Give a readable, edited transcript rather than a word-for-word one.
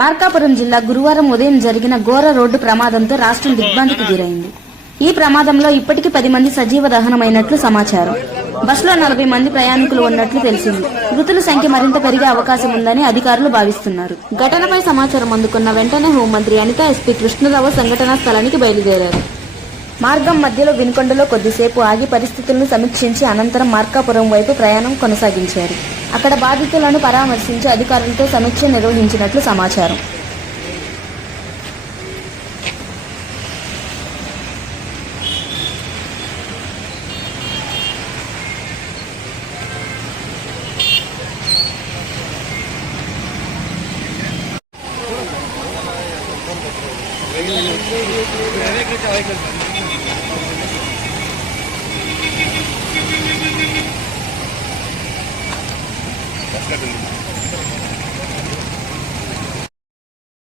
మార్కాపురం జిల్లా గురువారం ఉదయం జరిగిన ఘోర రోడ్డు ప్రమాదంతో రాష్ట్రం దిగ్భ్రాంతికి గురైంది. ఈ ప్రమాదంలో ఇప్పటికీ 10 మంది సజీవ దహనమైనట్లు సమాచారం. బస్సులో 40 మంది ప్రయాణికులు ఉన్నట్లు తెలిసింది. మృతుల సంఖ్య మరింత పెరిగే అవకాశం ఉందని అధికారులు భావిస్తున్నారు. ఘటనపై సమాచారం అందుకున్న వెంటనే హోంమంత్రి అనిత, ఎస్పీ కృష్ణరావు సంఘటనా స్థలానికి బయలుదేరారు. మార్గం మధ్యలో వినుకొండలో కొద్దిసేపు ఆగి పరిస్థితులను సమీక్షించి అనంతరం మార్కాపురం వైపు ప్రయాణం కొనసాగించారు. అక్కడ బాధితులను పరామర్శించి అధికారులతో సమీక్ష నిర్వహించినట్లు సమాచారం. That's